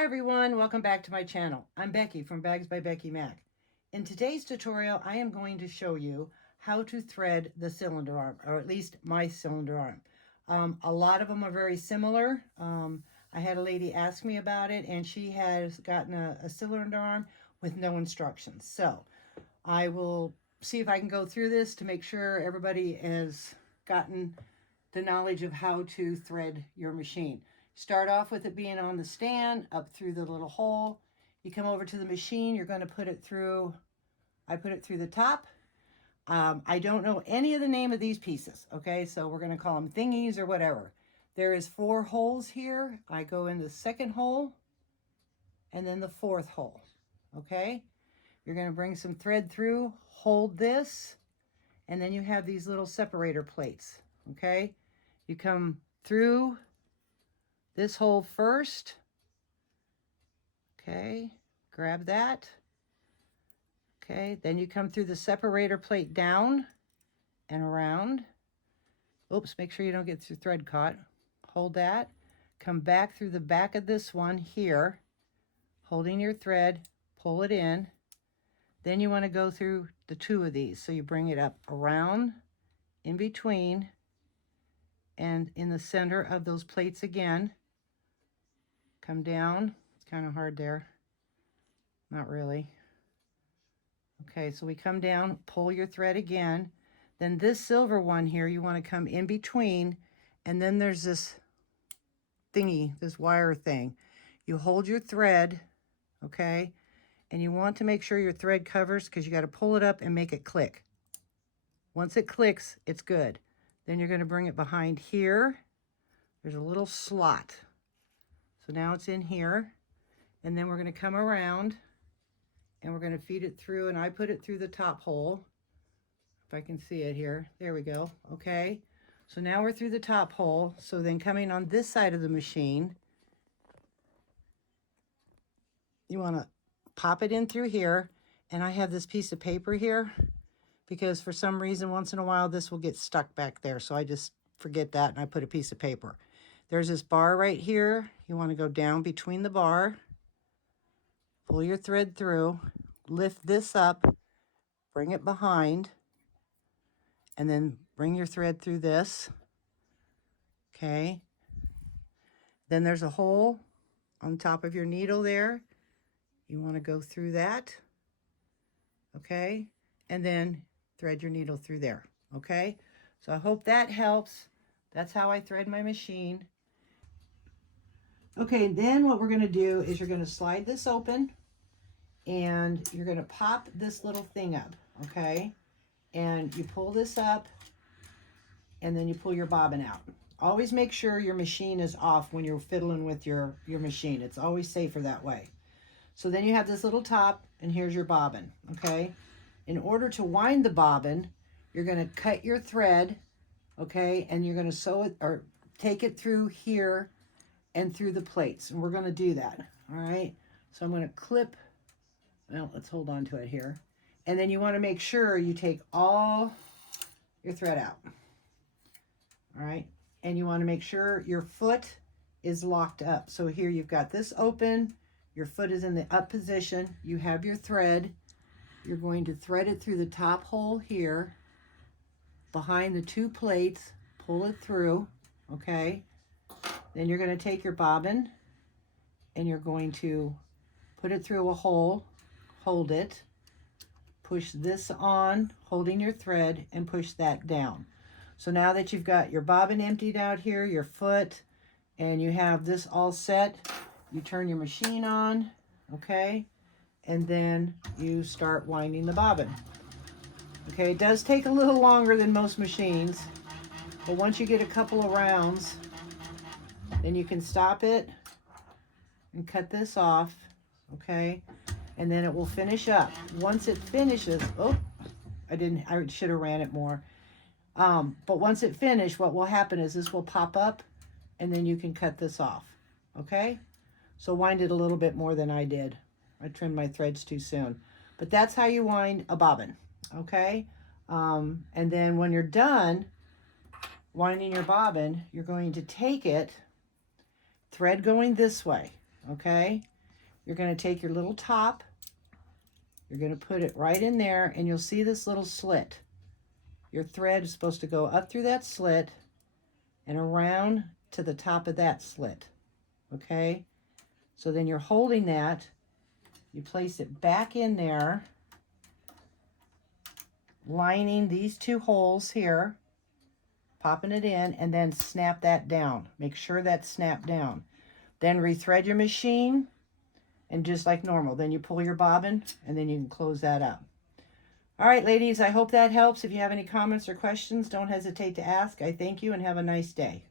Hi everyone, welcome back to my channel. I'm Becky from Bags by Becky Mac. In today's tutorial, I am going to show you how to thread the cylinder arm, or at least my cylinder arm. A lot of them are very similar. I had a lady ask me about it, and she has gotten a cylinder arm with no instructions. So I will see if I can go through this to make sure everybody has gotten the knowledge of how to thread your machine. Start off with it being on the stand, up through the little hole. You come over to the machine, you're going to put it through, I put it through the top. I don't know any of the name of these pieces, okay? So we're going to call them thingies or whatever. There is 4 holes here. I go in the second hole and then the 4th hole, okay? You're going to bring some thread through, hold this, and then you have these little separator plates, okay? You come through this hole first, okay, grab that, okay, then you come through the separator plate down and around. Oops, make sure you don't get your thread caught. Hold that, come back through the back of this one here, holding your thread, pull it in. Then you want to go through the 2 of these, so you bring it up around, in between, and in the center of those plates again. Come down. It's kind of hard there. Not really. Okay, so we come down, pull your thread again. Then this silver one here, you want to come in between, and then there's this thingy, this wire thing. You hold your thread, okay, and you want to make sure your thread covers, because you got to pull it up and make it click. Once it clicks, it's good. Then you're going to bring it behind here. There's a little slot. So now it's in here, and then we're going to come around and we're going to feed it through, and I put it through the top hole. If I can see it here. There we go. Okay. So now we're through the top hole. So then coming on this side of the machine, you want to pop it in through here, and I have this piece of paper here because for some reason once in a while this will get stuck back there. So I just forget that and I put a piece of paper. There's this bar right here. You want to go down between the bar, pull your thread through, lift this up, bring it behind, and then bring your thread through this. Okay. Then there's a hole on top of your needle there. You want to go through that. Okay. And then thread your needle through there. Okay. So I hope that helps. That's how I thread my machine. Okay, then what we're going to do is you're going to slide this open and you're going to pop this little thing up, okay? And you pull this up and then you pull your bobbin out. Always make sure your machine is off when you're fiddling with your machine. It's always safer that way. So then you have this little top and here's your bobbin, okay? In order to wind the bobbin, you're going to cut your thread, okay? And you're going to sew it or take it through here and through the plates, and we're going to do that. All right, so I'm going to clip, well, let's hold on to it here, and then you want to make sure you take all your thread out. All right, and you want to make sure your foot is locked up. So here you've got this open, your foot is in the up position, you have your thread, you're going to thread it through the top hole here behind the 2 plates, pull it through, okay? Then you're going to take your bobbin and you're going to put it through a hole, hold it, push this on, holding your thread, and push that down. So now that you've got your bobbin emptied out here, your foot, and you have this all set, you turn your machine on, okay, and then you start winding the bobbin. Okay, it does take a little longer than most machines, but once you get a couple of rounds, then you can stop it and cut this off, okay? And then it will finish up. Once it finishes, oh, I should have ran it more. But once it finished, what will happen is this will pop up and then you can cut this off, okay? So wind it a little bit more than I did. I trimmed my threads too soon. But that's how you wind a bobbin, okay? And then when you're done winding your bobbin, you're going to take it, thread going this way, okay? You're going to take your little top, you're going to put it right in there, and you'll see this little slit. Your thread is supposed to go up through that slit and around to the top of that slit, okay? So then you're holding that, you place it back in there, lining these two holes here, popping it in, and then snap that down. Make sure that's snapped down. Then rethread your machine, and just like normal, then you pull your bobbin, and then you can close that up. All right, ladies, I hope that helps. If you have any comments or questions, don't hesitate to ask. I thank you and have a nice day.